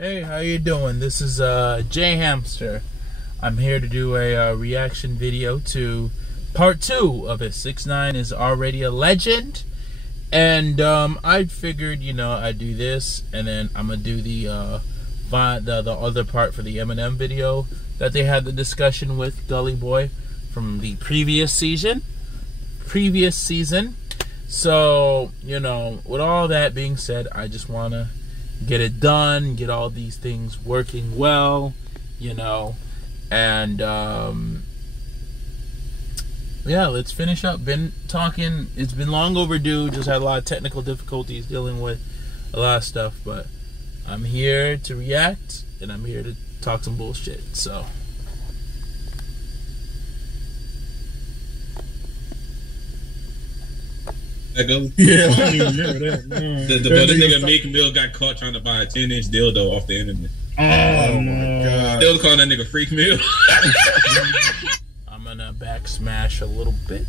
Hey, how you doing? This is J Hamster. I'm here to do a reaction video to part 2 of it. 6ix9ne is already a legend, and I figured, you know, I'd do this, and then I'm gonna do the other part for the Eminem video that they had the discussion with Gully Boy from the previous season. So, you know, with all that being said, I just wanna get it done, get all these things working well, you know, and yeah, let's finish up. Been talking, it's been long overdue, just had a lot of technical difficulties dealing with a lot of stuff, but I'm here to react and I'm here to talk some bullshit. So Yeah, I don't even remember that. The nigga Meek Mill got caught trying to buy a 10-inch dildo off the internet. Oh my god! They was calling that nigga Freak Mill. I'm gonna back smash a little bit.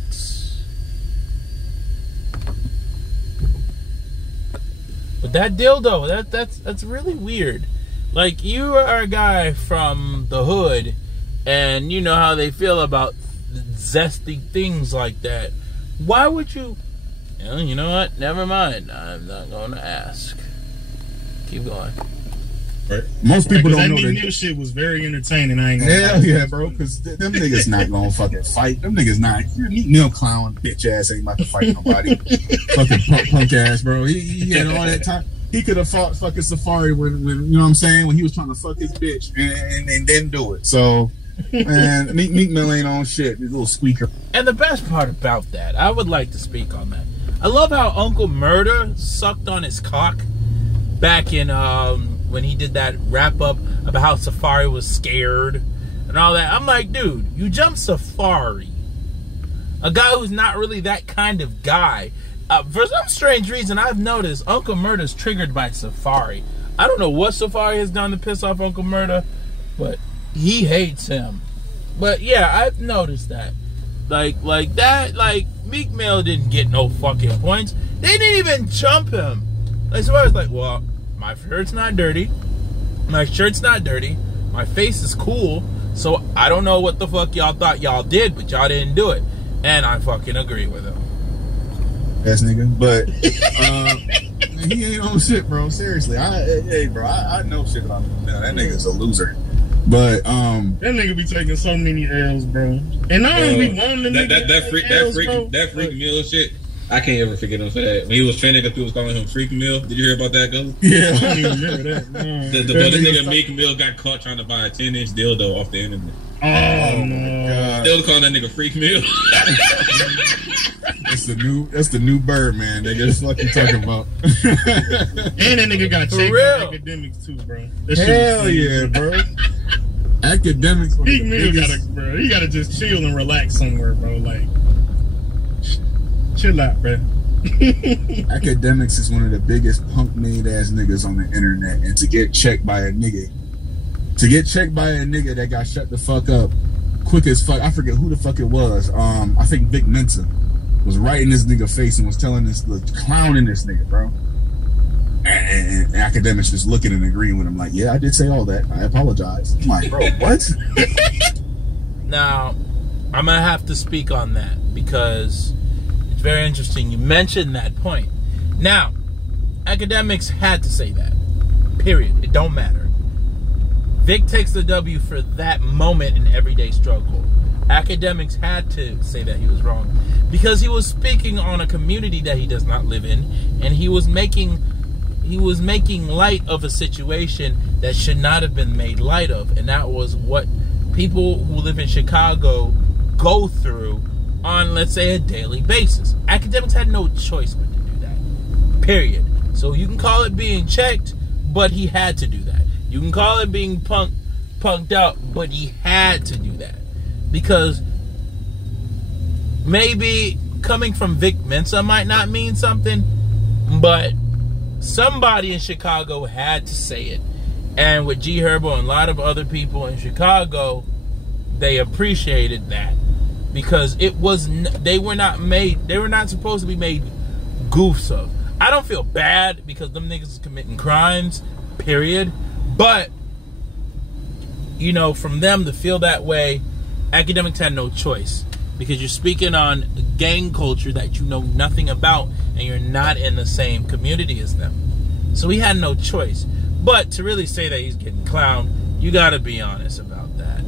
But that dildo, that's really weird. Like, you are a guy from the hood, and you know how they feel about zesty things like that. Why would you? You know what? Never mind. I'm not going to ask. Keep going. Right. Most people don't know that shit was very entertaining. I ain't gonna hell yeah, bro. Because them niggas not gonna fucking fight. Them niggas not. Meek Mill clown bitch ass ain't about to fight nobody. Fucking punk ass, bro. He had all that time. He could have fought fucking Safari when you know what I'm saying, when he was trying to fuck his bitch and didn't do it. So. Man, Meek Mill ain't on shit. This little squeaker. And the best part about that, I would like to speak on that. I love how Uncle Murder sucked on his cock back in when he did that wrap up about how Safari was scared and all that. I'm like, dude, you jumped Safari, a guy who's not really that kind of guy. For some strange reason, I've noticed Uncle Murder's triggered by Safari. I don't know what Safari has done to piss off Uncle Murder, but he hates him. But yeah, I've noticed that. Like Meek Mill didn't get no fucking points. They didn't even jump him. Like, so I was like, well, my shirt's not dirty. My shirt's not dirty. My face is cool. So I don't know what the fuck y'all thought y'all did, but y'all didn't do it. And I fucking agree with him. Ass nigga. But he ain't on shit, bro. Seriously. Hey, bro, I know shit about him. That nigga's a loser. But that nigga be taking so many L's, bro. And I don't be wanting the nigga that freak Mill shit. I can't ever forget him for that. When he was training, people was calling him Freak Mill. Did you hear about that, Go? Yeah, I don't even remember that. The nigga Meek Mill got caught trying to buy a 10-inch dildo off the internet. Oh my god! They was calling that nigga Freak Mill. That's the new bird, man. They just fucking talking about. And that nigga got checked by academics too, bro. Hell yeah, bro. Academics. Meek Mill he gotta just chill and relax somewhere, bro. Like, chill out, bro. Academics is one of the biggest punk made ass niggas on the internet, and to get checked by a nigga that got shut the fuck up quick as fuck. I forget who the fuck it was. I think Vic Mensa was right in this nigga face and was telling this, clowning this nigga, bro. And academics just looking and agreeing with him, like, yeah, I did say all that. I apologize. I'm like, bro, what? Now, I'm gonna have to speak on that because it's very interesting. You mentioned that point. Now, academics had to say that. Period. It don't matter. Vic takes the W for that moment in everyday struggle. Academics had to say that he was wrong because he was speaking on a community that he does not live in, and he was making light of a situation that should not have been made light of, and that was what people who live in Chicago go through on, let's say, a daily basis. Academics had no choice but to do that. Period. So you can call it being checked, but he had to do that. You can call it being punked out, but he had to do that. Because maybe coming from Vic Mensa might not mean something, but somebody in Chicago had to say it. And with G Herbo and a lot of other people in Chicago, they appreciated that. Because it was, they were not supposed to be made goofs of. I don't feel bad because them niggas is committing crimes, period. But, you know, from them to feel that way, academics had no choice. Because you're speaking on gang culture that you know nothing about, and you're not in the same community as them. So he had no choice. But to really say that he's getting clowned, you gotta be honest about that.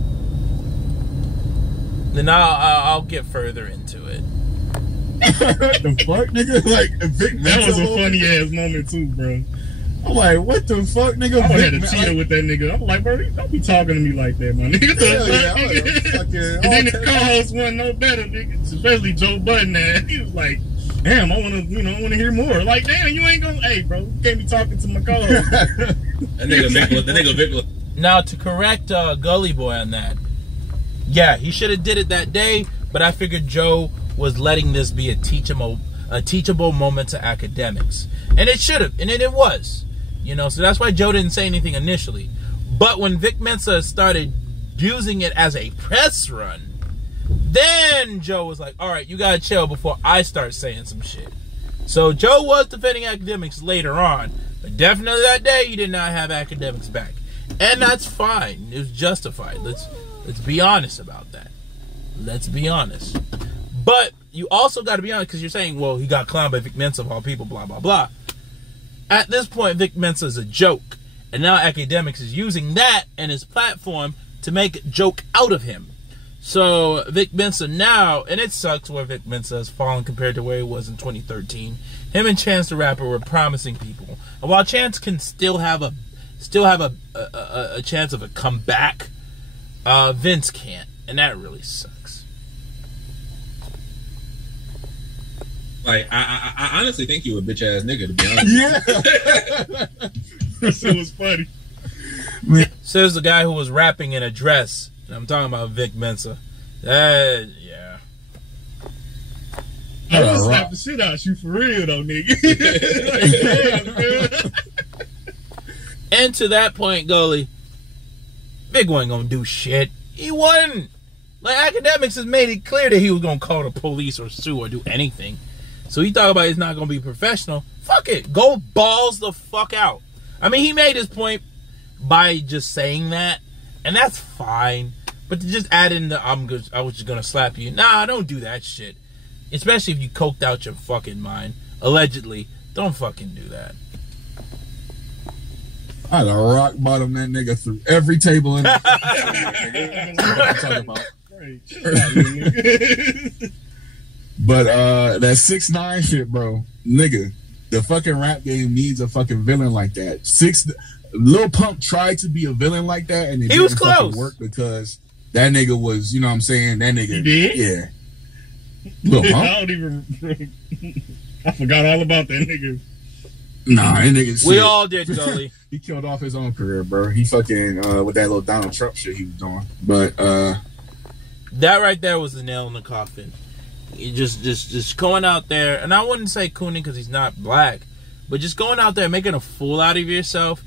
Then I'll get further into it. The fuck, nigga? Like, Vic that was a funny ass moment too, bro. I'm like, what the fuck, nigga? I had a cheater with that nigga. I'm like, bro, don't be talking to me like that, my nigga. And then the co-host wasn't no better, nigga. Especially Joe Budden. He was like, damn, I want to hear more. Like, damn, you ain't gonna, hey, bro, you can't be talking to my co-host. That nigga Vic. Now, to correct Gully Boy on that, yeah, he should have did it that day, but I figured Joe was letting this be a teachable moment to academics. And it should have, and it was. You know, so that's why Joe didn't say anything initially. But when Vic Mensa started using it as a press run, then Joe was like, all right, you gotta chill before I start saying some shit. So Joe was defending academics later on, but definitely that day he did not have academics back. And that's fine. It was justified. Let's be honest about that. Let's be honest. But you also got to be honest, because you're saying, well, he got clowned by Vic Mensa of all people, blah, blah, blah. At this point, Vic Mensa is a joke. And now academics is using that and his platform to make a joke out of him. So Vic Mensa now, and it sucks where Vic Mensa has fallen compared to where he was in 2013. Him and Chance the Rapper were promising people. And while Chance can still have a chance of a comeback, Vince can't. And that really sucks. Like, I honestly think you a bitch ass nigga, to be honest. Yeah. It was funny. Says the guy who was rapping in a dress. And I'm talking about Vic Mensa. Yeah. I would slap the shit out you for real, though, nigga. And to that point, Gully, Vic wasn't gonna do shit. He wasn't. Like, academics has made it clear that he was gonna call the police or sue or do anything. So he talk about he's not gonna be professional. Fuck it. Go balls the fuck out. I mean, he made his point by just saying that, and that's fine. But to just add in the I was just gonna slap you. Nah, don't do that shit. Especially if you coked out your fucking mind. Allegedly. Don't fucking do that. I'd have rock bottom that nigga through every table in the But that 6ix9ne shit, bro, nigga, the fucking rap game needs a fucking villain like that. Lil Pump tried to be a villain like that, and it didn't fucking work because that nigga was, you know what I'm saying? That nigga, he did? Yeah. Lil Pump? I don't even. I forgot all about that nigga. Nah, that nigga shit. We all did, Gully. He killed off his own career, bro. He fucking with that little Donald Trump shit he was doing. But that right there was the nail in the coffin. You just going out there, and I wouldn't say cooning because he's not black, but just going out there making a fool out of yourself,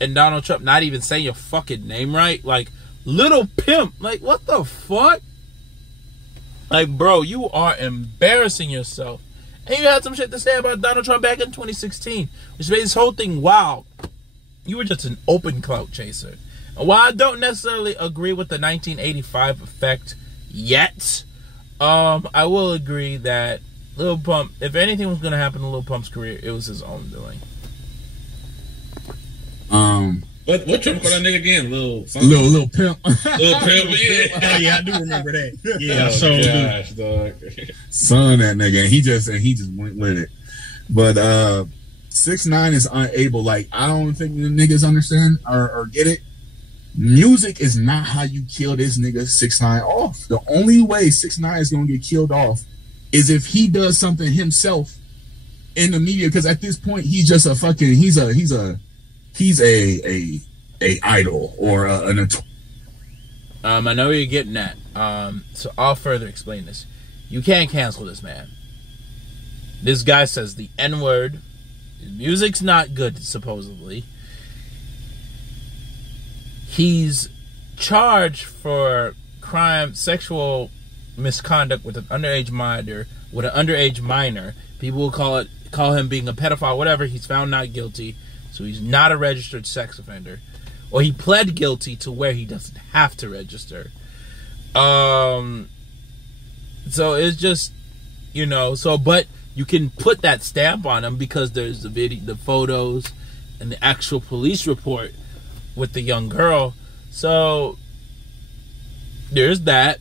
and Donald Trump not even saying your fucking name right, like Little Pimp, like what the fuck? Like, bro, you are embarrassing yourself. And you had some shit to say about Donald Trump back in 2016, which made this whole thing wild. You were just an open clout chaser. And while I don't necessarily agree with the 1985 effect yet, I will agree that Lil Pump, if anything was going to happen to Lil Pump's career, it was his own doing. What Trump called that nigga again? Lil Pimp. Lil Pimp, yeah. Yeah, I do remember that. Yeah, gosh, dog. Son, that nigga, and he just went with it. But 6ix9ne is unable. Like, I don't think the niggas understand or get it. Music is not how you kill this nigga 6ix9ne off. The only way 6ix9ne is gonna get killed off is if he does something himself in the media. Because at this point, he's just a fucking he's a idol or an. I know where you're getting at. So I'll further explain this. You can't cancel this man. This guy says the N-word. His music's not good, supposedly. He's charged for sexual misconduct with an underage minor. People will call him being a pedophile, whatever. He's found not guilty, so he's not a registered sex offender. or he pled guilty to where he doesn't have to register. So it's just, you know, so, but you can put that stamp on him because there's the video, the photos, and the actual police report with the young girl. So there's that.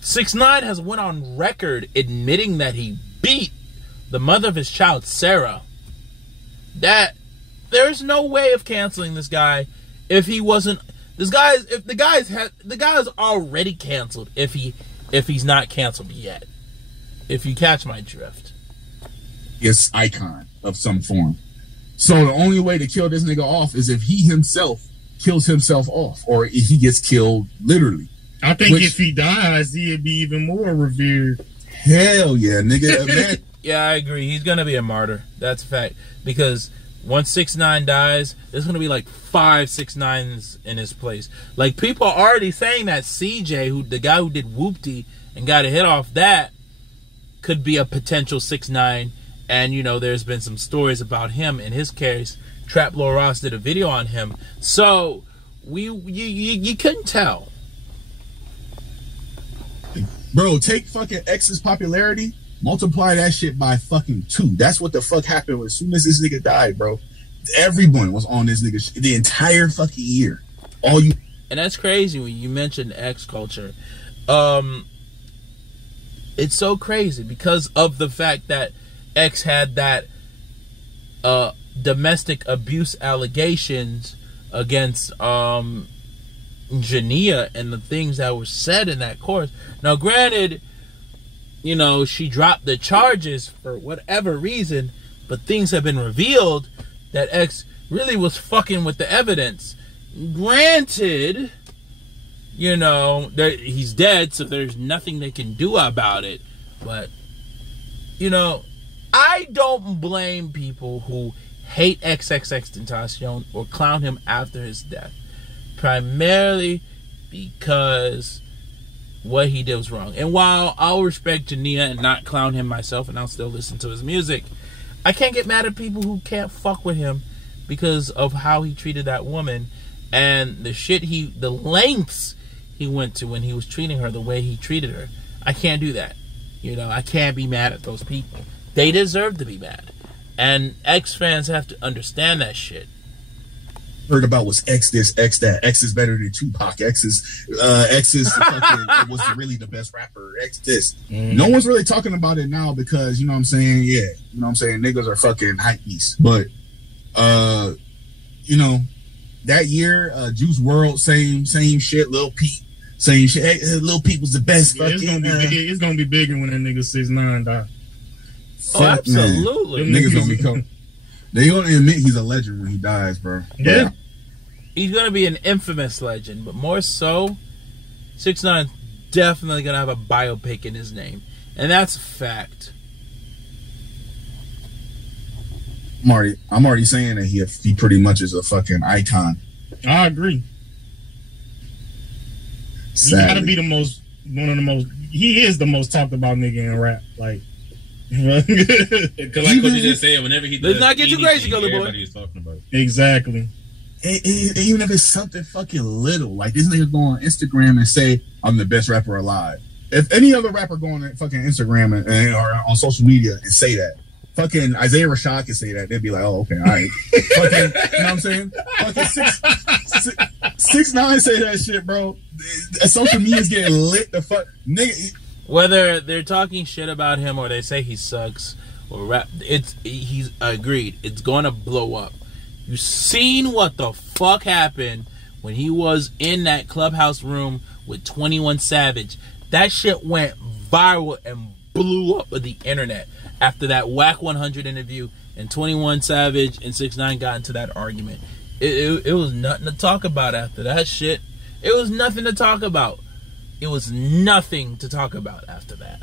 6ix9ne has went on record admitting that he beat the mother of his child, Sarah. That there's no way of canceling this guy if he wasn't. The guy is already canceled if he's not canceled yet. If you catch my drift. It's icon of some form. So the only way to kill this nigga off is if he himself kills himself off, or if he gets killed literally. I think if he dies, he'd be even more revered. Hell yeah, nigga. Yeah, I agree. He's gonna be a martyr. That's a fact. Because once 6ix9ne dies, there's gonna be like 5 6ix9es in his place. Like, people are already saying that CJ, the guy who did Whoopty and got a hit off that, could be a potential 6ix9ne. And, you know, there's been some stories about him. In his case, Trap Lord Ross did a video on him. So, you couldn't tell. Bro, take fucking X's popularity, multiply that shit by fucking 2. That's what the fuck happened as soon as this nigga died, bro. Everyone was on this nigga the entire fucking year. And that's crazy when you mention X culture. It's so crazy because of the fact that X had that domestic abuse allegations against Jania and the things that were said in that course. Now, granted, you know, she dropped the charges for whatever reason, but things have been revealed that X really was fucking with the evidence. Granted, you know, he's dead, so there's nothing they can do about it. But, you know, I don't blame people who hate XXXTentacion or clown him after his death. Primarily because what he did was wrong. And while I'll respect Jania and not clown him myself, and I'll still listen to his music, I can't get mad at people who can't fuck with him because of how he treated that woman and the lengths he went to when he was treating her the way he treated her. I can't do that. You know, I can't be mad at those people. They deserve to be mad. And X fans have to understand that shit. Heard about was X this, X that. X is better than Tupac. X is fucking was really the best rapper. X this. No one's really talking about it now because, you know what I'm saying? Yeah. You know what I'm saying? Niggas are fucking hype beasts. But you know, that year, Juice WRLD, same shit, Lil Peep, same shit. Hey, Lil Peep was the best. Yeah, it's gonna be bigger when that nigga 6ix9ne die. Oh, absolutely. Niggas gonna become. They gonna admit he's a legend when he dies, bro. Yeah. He's gonna be an infamous legend, but more so, 6ix9ne definitely gonna have a biopic in his name, and that's a fact. I'm already saying that he pretty much is a fucking icon. I agree. Sadly. He gotta be he is the most talked about nigga in rap. Like, because like what you just said, whenever he does, let's not get too crazy, Gully boy. Everybody's talking about it. Exactly. Even if it's something fucking little, like this nigga go on Instagram and say, I'm the best rapper alive. If any other rapper go on fucking Instagram or on social media and say that, fucking Isaiah Rashad can say that, they'd be like, oh, okay, all right. Fucking, you know what I'm saying? Fucking 6ix9ne say that shit, bro. Social media's getting lit the fuck. Nigga. Whether they're talking shit about him or they say he sucks or rap, he's agreed. It's going to blow up. You seen what the fuck happened when he was in that clubhouse room with 21 Savage. That shit went viral and blew up with the internet after that Whack 100 interview, and 21 Savage and 6ix9ne got into that argument. It was nothing to talk about after that shit. It was nothing to talk about. It was nothing to talk about after that.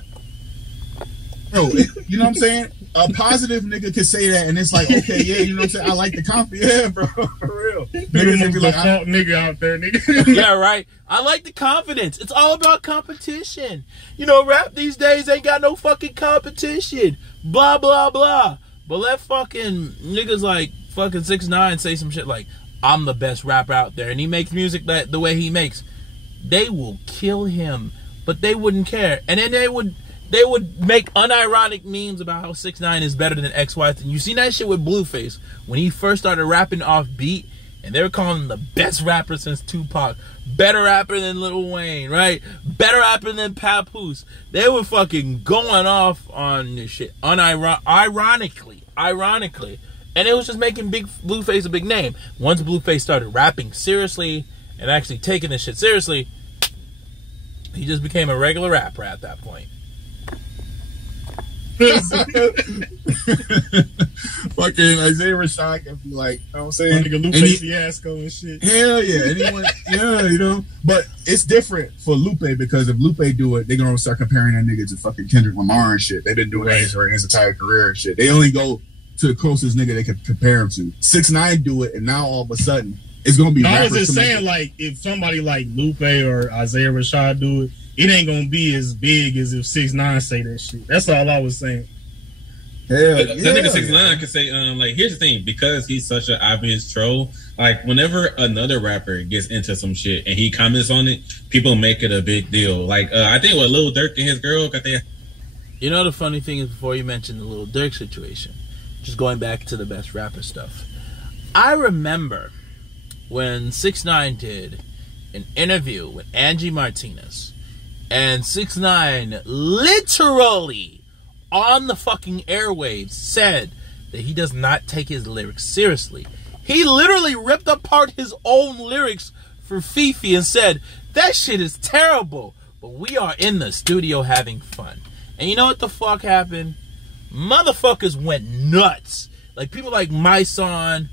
Bro, you know what I'm saying? A positive nigga could say that, and it's like, okay, yeah, you know what I'm saying? I like the confidence. Yeah, bro, for real. Niggas be like, nigga out there, nigga. Yeah, right. I like the confidence. It's all about competition. You know, rap these days ain't got no fucking competition. Blah, blah, blah. But let fucking niggas like fucking 6ix9ne say some shit like, I'm the best rapper out there, and he makes music that the way he makes, they will kill him, but they wouldn't care. And then they would make unironic memes about how 6ix9ne is better than XY. And you seen that shit with Blueface when he first started rapping off beat, and they were calling him the best rapper since Tupac, better rapper than Lil Wayne, right? Better rapper than Papoose. They were fucking going off on this shit, ironically, and it was just making Big Blueface a big name. Once Blueface started rapping seriously and actually taking this shit seriously, he just became a regular rapper at that point. Fucking Isaiah Rashad can be like, you know what I'm saying? Nigga Lupe Fiasco and shit. Hell yeah. Anyone, yeah, you know. But it's different for Lupe, because if Lupe do it, they're gonna start comparing that nigga to fucking Kendrick Lamar and shit. They've been doing that for his entire career and shit. They only go to the closest nigga they can compare him to. 6ix9ne do it, and now all of a sudden it's gonna be. No, I was just saying, like, if somebody like Lupe or Isaiah Rashad do it, it ain't gonna be as big as if 6ix9ne say that shit. That's all I was saying. Yeah, that nigga 6ix9ne can say, like, here's the thing, because he's such an obvious troll. Like, whenever another rapper gets into some shit and he comments on it, people make it a big deal. Like, I think what Lil Durk and his girl got they. You know, the funny thing is, before you mentioned the Lil Durk situation, just going back to the best rapper stuff, I remember when 6ix9ne did an interview with Angie Martinez, and 6ix9ne literally on the fucking airwaves said that he does not take his lyrics seriously. He literally ripped apart his own lyrics for Fifi and said, that shit is terrible, but we are in the studio having fun. And you know what the fuck happened? Motherfuckers went nuts. Like, people like My Son,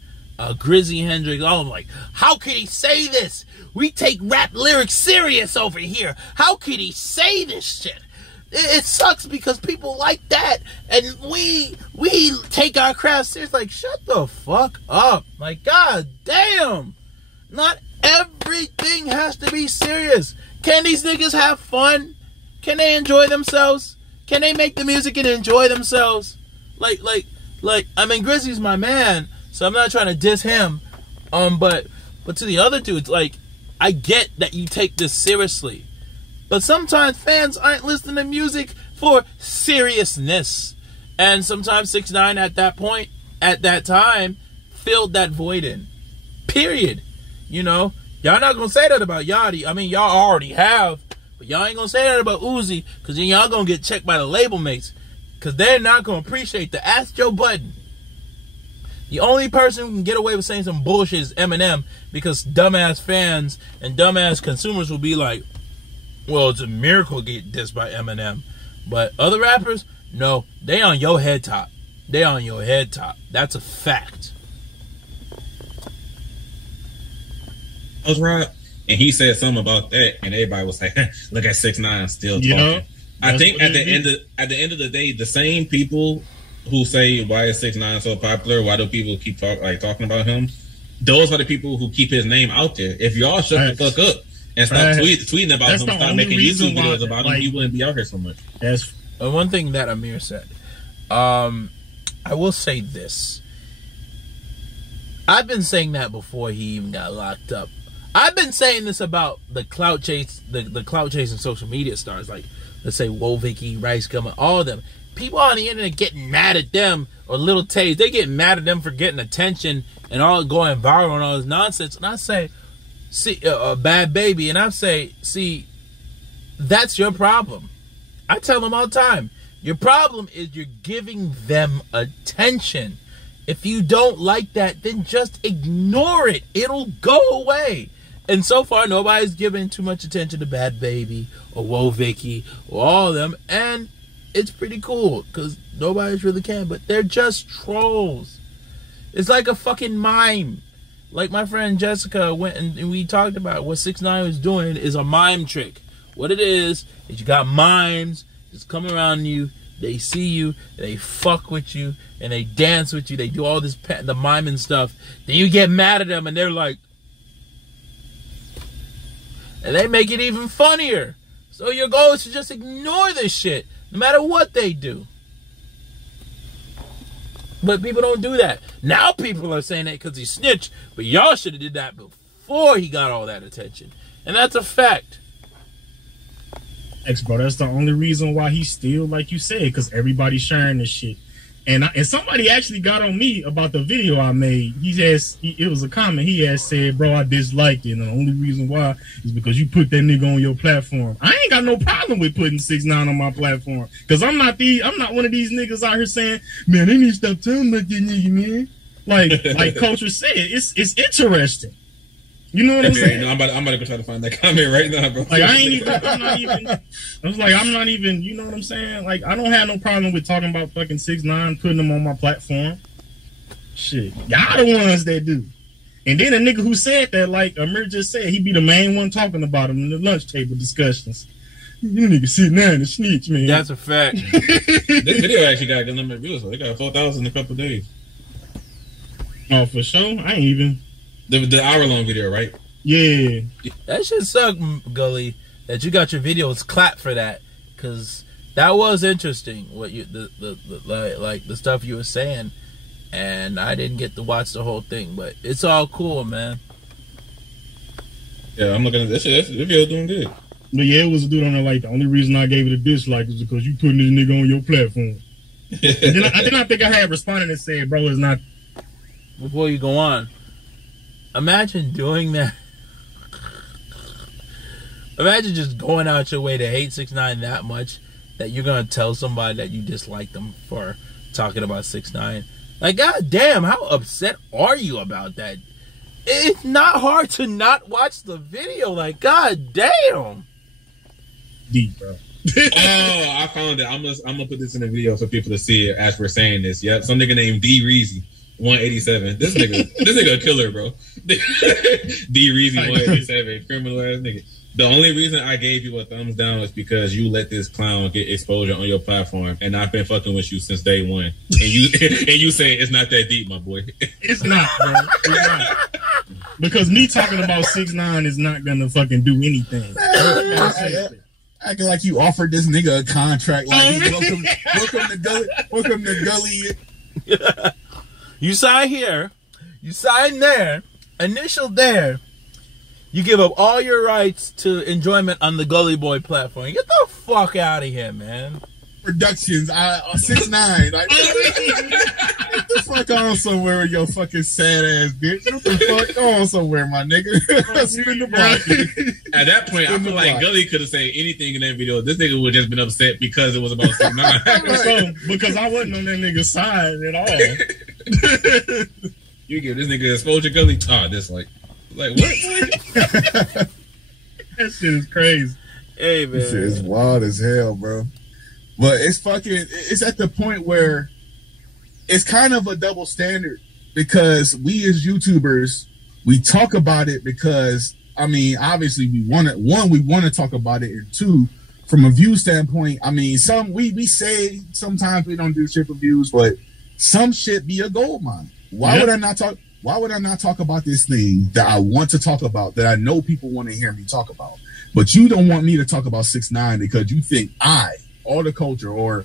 Grizzy Hendrix, all of them like, how could he say this? We take rap lyrics serious over here. How could he say this shit? It sucks because people like that, and we take our craft serious. Like, shut the fuck up. Like, god damn. Not everything has to be serious. Can these niggas have fun? Can they enjoy themselves? Can they make the music and enjoy themselves? Like, I mean, Grizzy's my man, so I'm not trying to diss him. But to the other dudes, like, I get that you take this seriously. But sometimes fans aren't listening to music for seriousness. And sometimes 6ix9ne at that point, at that time, filled that void in. Period. You know? Y'all not gonna say that about Yachty. I mean, y'all already have. But y'all ain't gonna say that about Uzi, because then y'all gonna get checked by the label mates. Because they're not gonna appreciate the Ask Joe Budden. The only person who can get away with saying some bullshit is Eminem, because dumbass fans and dumbass consumers will be like, well, it's a miracle get dissed by Eminem. But other rappers, no, they on your head top. They on your head top. That's a fact. I was right. And he said something about that, and everybody was like, look at 6ix9ne still talking. You know, I think at the end of the day, the same people who say, why is 6ix9ne so popular? Why do people keep talking about him? Those are the people who keep his name out there. If y'all shut the fuck up and stop tweeting about him, stop making YouTube videos about him, he wouldn't be out here so much. That's one thing that Amir said. I will say this. I've been saying that before he even got locked up. I've been saying this about the clout chase, the clout chasing social media stars, like, let's say Woe Vicky, Rice Gum, all of them. People on the internet getting mad at them, or Little Taze, they get mad at them for getting attention and all going viral and all this nonsense. And I say, see, Bad Baby, and I say, see, that's your problem. I tell them all the time, your problem is you're giving them attention. If you don't like that, then just ignore it. It'll go away. And so far, nobody's giving too much attention to Bad Baby or Woe Vicky or all of them. And it's pretty cool because nobody's really can. But they're just trolls. It's like a fucking mime. Like my friend Jessica went and we talked about what 6ix9ne was doing is a mime trick. What it is you got mimes just come around you. They see you, they fuck with you, and they dance with you. They do all this the miming stuff. Then you get mad at them, and they're like, and they make it even funnier. So your goal is to just ignore this shit, no matter what they do. But people don't do that. Now people are saying that because he snitched, but y'all should have did that before he got all that attention. And that's a fact. Bro, that's the only reason why he's still, like you said, because everybody's sharing this shit. And somebody actually got on me about the video I made. It was a comment. He had said, bro, I disliked it. And the only reason why is because you put that nigga on your platform. I ain't got no problem with putting 6ix9ne on my platform. Because I'm not one of these niggas out here saying, man, they need to stop telling about that nigga, man. Like Culture said, it's interesting. You know what I'm saying? I'm about to go try to find that comment right now, bro. Like, I'm not even, you know what I'm saying? Like, I don't have no problem with talking about fucking 6ix9ne, putting them on my platform. Shit. Y'all the ones that do. And then a nigga who said that, like Amir just said, he be the main one talking about him in the lunch table discussions. You niggas sitting there and snitch, man. That's a fact. This video actually got a good number of views, so it got 4,000 in a couple of days. Oh, for sure? I ain't even... The hour-long video, right? Yeah. That shit suck, Gully, that you got your videos clapped for that, because that was interesting, what you like the stuff you were saying, and I didn't get to watch the whole thing, but it's all cool, man. Yeah, I'm looking at this shit. This video doing good. But yeah, it was a dude on there, like, the only reason I gave it a dislike is because you putting this nigga on your platform. And then I think I had responded and said, bro, it's not... Before you go on, imagine doing that. Imagine just going out your way to hate 6ix9ne that much that you're going to tell somebody that you dislike them for talking about 6ix9ne. Like, god damn, how upset are you about that? It's not hard to not watch the video. Like, god damn. Deep, bro. Oh, I found it. I'm gonna put this in the video for people to see it as we're saying this. Yep, some nigga named D Reezy 187. This nigga a killer, bro. D Reezy 187, criminal ass nigga. The only reason I gave you a thumbs down is because you let this clown get exposure on your platform, and I've been fucking with you since day one. And you say it's not that deep, my boy. It's not, bro. It's not. Because me talking about 6ix9ne is not gonna fucking do anything. Acting like you offered this nigga a contract, like welcome to Gully. You sign here, you sign there, initial there. You give up all your rights to enjoyment on the Gully Boy platform. Get the fuck out of here, man. Productions, 6ix9ne. Like, get the fuck on somewhere with your fucking sad ass bitch. Get the fuck on somewhere, my nigga. Spin the block. At that point, I feel like Gully could have said anything in that video. This nigga would have just been upset because it was about 6ix9ne. So, because I wasn't on that nigga's side at all. You give this nigga exposure, Gully? Oh, dislike. Like, what? That shit is crazy. Hey, man. This shit is wild as hell, bro. But it's at the point where it's kind of a double standard, because we as YouTubers, we talk about it because, I mean, obviously we want to talk about it, and two, from a view standpoint, I mean, we say sometimes we don't do shit for views, but some shit be a gold mine. Why would I not talk about this thing that I want to talk about, that I know people want to hear me talk about? But you don't want me to talk about 6ix9ne because you think or the culture, or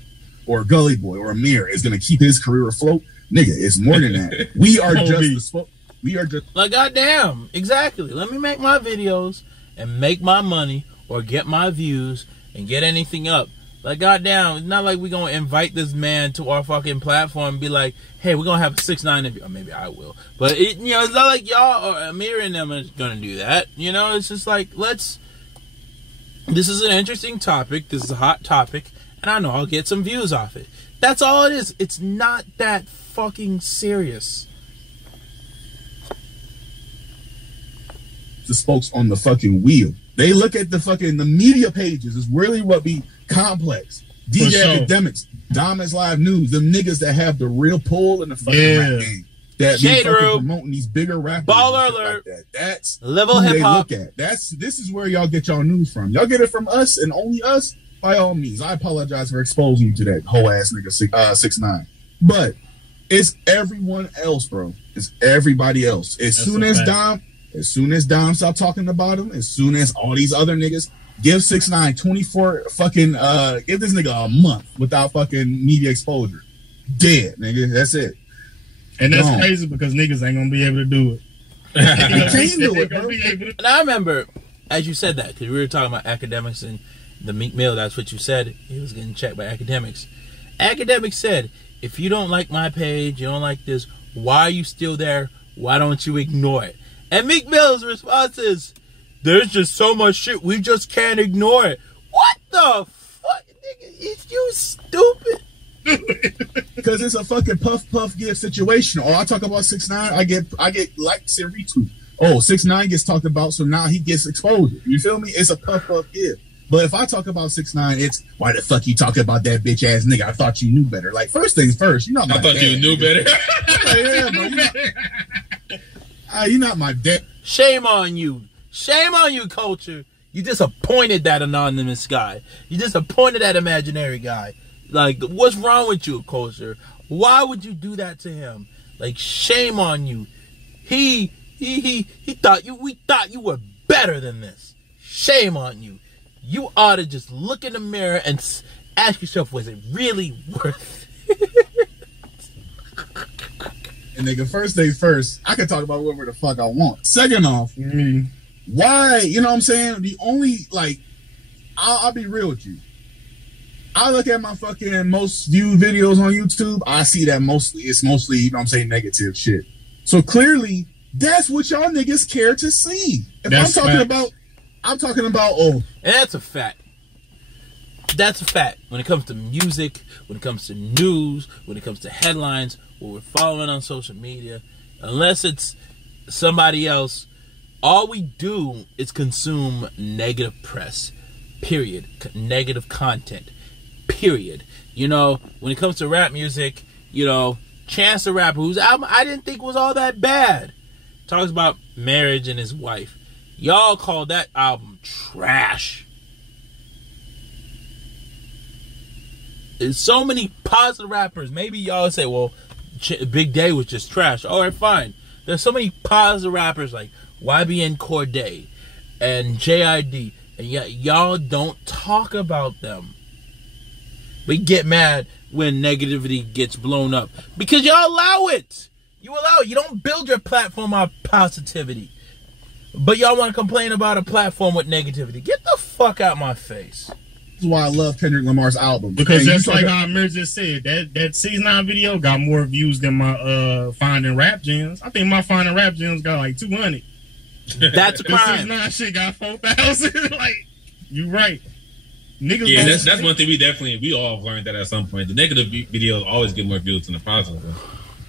Gully Boy, or Amir is gonna keep his career afloat. Nigga, it's more than that. We are just like, goddamn, exactly. Let me make my videos and make my money, or get my views and get anything up. Like, goddamn, it's not like we're gonna invite this man to our fucking platform and be like, hey, we're gonna have a 6ix9ne interview. Or maybe I will, but it's not like y'all or Amir and them are gonna do that. It's just like, this is an interesting topic. This is a hot topic, and I know I'll get some views off it. That's all it is. It's not that fucking serious. The spokes on the fucking wheel. They look at the media pages. Is really what be complex. DJ Academics, Diamonds Live News, them niggas that have the real pull in the fucking rap game. That be fucking promoting these bigger rappers. Baller alert. Like that. That's level who hip hop. They look at. This is where y'all get y'all news from. Y'all get it from us and only us. By all means, I apologize for exposing you to that whole ass nigga 6ix9ne. But it's everyone else, bro. It's everybody else. As soon as Dom stop talking about him, as soon as all these other niggas, give 6ix9ne 24 fucking give this nigga a month without fucking media exposure. Dead, nigga. That's it. And that's crazy because niggas ain't gonna be able to do it. And I remember, as you said that, because we were talking about academics and the Meek Mill, that's what you said. He was getting checked by academics. Academics said, if you don't like my page, you don't like this, why are you still there? Why don't you ignore it? And Meek Mill's response is, there's just so much shit, we just can't ignore it. What the fuck, nigga? Is you stupid? Because it's a fucking puff give situation. Or I talk about 6ix9ne, I get likes and retweets. Oh, 6ix9ne gets talked about, so now he gets exposure. You feel me? It's a puff give. But if I talk about 6ix9ne, it's why the fuck you talking about that bitch ass nigga? I thought you knew better. Like, first things first, you know my I thought dad, you knew nigga. better. Yeah, bro. You're not my dad. Shame on you. Shame on you, Culture. You disappointed that anonymous guy. You disappointed that imaginary guy. Like, what's wrong with you, Culture? Why would you do that to him? Like, shame on you. He thought we thought you were better than this. Shame on you. You ought to just look in the mirror and ask yourself, was it really worth it? And nigga, first things first, I can talk about whatever the fuck I want. Second off, why, you know what I'm saying? The only, like, I'll be real with you. I look at my fucking most viewed videos on YouTube, I see that it's mostly, you know what I'm saying, negative shit. So clearly, that's what y'all niggas care to see. If I'm talking about, and that's a fact. That's a fact. When it comes to music, when it comes to news, when it comes to headlines, what we're following on social media, unless it's somebody else, all we do is consume negative press, period. Negative content, period. You know, when it comes to rap music, you know, Chance the Rapper, whose album I didn't think was all that bad, talks about marriage and his wife. Y'all call that album trash. There's so many positive rappers. Maybe y'all say, well, Big Day was just trash. All right, fine. There's so many positive rappers like YBN Cordae and JID, and yet y'all don't talk about them. We get mad when negativity gets blown up because y'all allow it. You allow it. You don't build your platform on positivity. But y'all want to complain about a platform with negativity. Get the fuck out my face. That's why I love Kendrick Lamar's album. Because that's like how Amir just said. That 6ix9ne video got more views than my Finding Rap Gems. I think my Finding Rap Gems got like 200. That's a crime. 6ix9ne shit got 4,000. Like, you right. Niggas, yeah, that's one thing we all learned that at some point. The negative videos always get more views than the positive ones.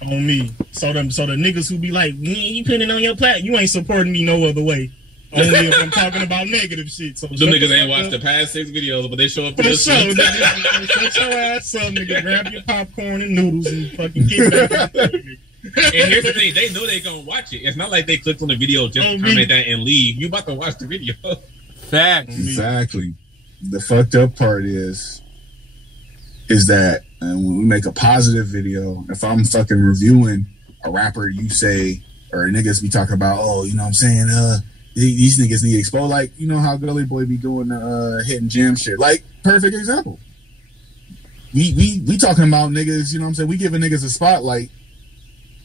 On me. So the niggas who be like, you putting it on your platform, you ain't supporting me no other way. Only if I'm talking about negative shit. So them niggas ain't watched the past 6 videos, but they show up for this show. Shut your ass up, nigga. Grab your popcorn and noodles and fucking get back. And here's the thing, they know they gonna watch it. It's not like they clicked on the video just to comment that and leave. You about to watch the video. Facts. Exactly. The fucked up part is that when we make a positive video, if I'm fucking reviewing a rapper, you say, or niggas be talking about, oh, you know what I'm saying, these niggas need exposed. Like, you know how Gully Boy be doing hidden gem shit. Like, perfect example. We talking about niggas, you know what I'm saying? We giving niggas a spotlight.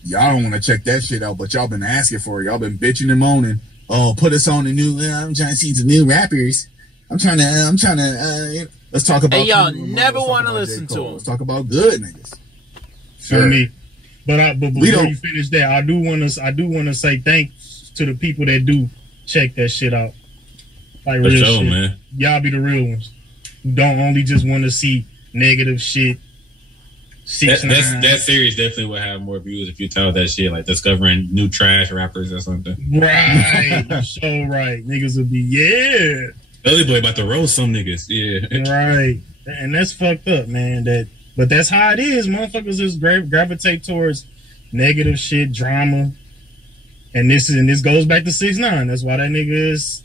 Y'all don't want to check that shit out, but y'all been asking for it. Y'all been bitching and moaning. Oh, put us on the new, I'm trying to see some new rappers. I'm trying to, let's talk about. And y'all never want to listen to them. Let's talk about good niggas. Sure. Me. But before you finish that, I do want to say thanks to the people that do check that shit out. Like real shit, man. Y'all be the real ones. Who don't only just want to see negative shit. That series definitely would have more views if you tell that shit, like discovering new trash rappers or something. Right. So right. Niggas would be, Gully Boy about to roast some niggas. Yeah. Right. And that's fucked up, man. But that's how it is. Motherfuckers just gravitate towards negative shit, drama. And this goes back to 6ix9ne. That's why that nigga is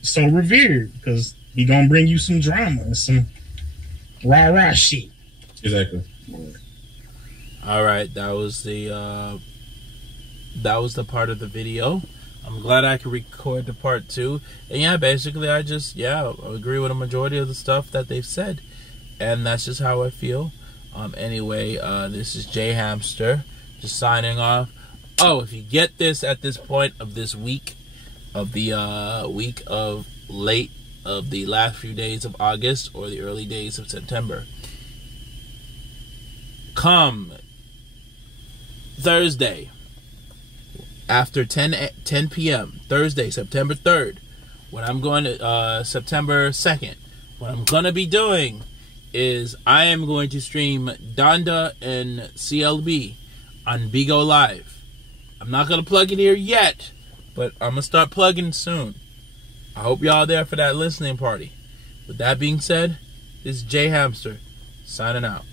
so revered. Because he gonna bring you some drama and some rah-rah shit. Exactly. All right, that was the part of the video. I'm glad I could record the part 2. And yeah, basically I agree with a majority of the stuff that they've said. And that's just how I feel. Anyway, this is J Hamster. Just signing off. Oh, if you get this at this point of this week, of the week of late of the last few days of August or the early days of September, come Thursday after 10 p.m. Thursday, September 3rd, when I'm going to September 2nd, what I'm going to be doing is I am going to stream Donda and CLB on Bigo Live. I'm not going to plug it here yet, but I'm going to start plugging soon. I hope y'all are there for that listening party. With that being said, this is Jay Hamster, signing out.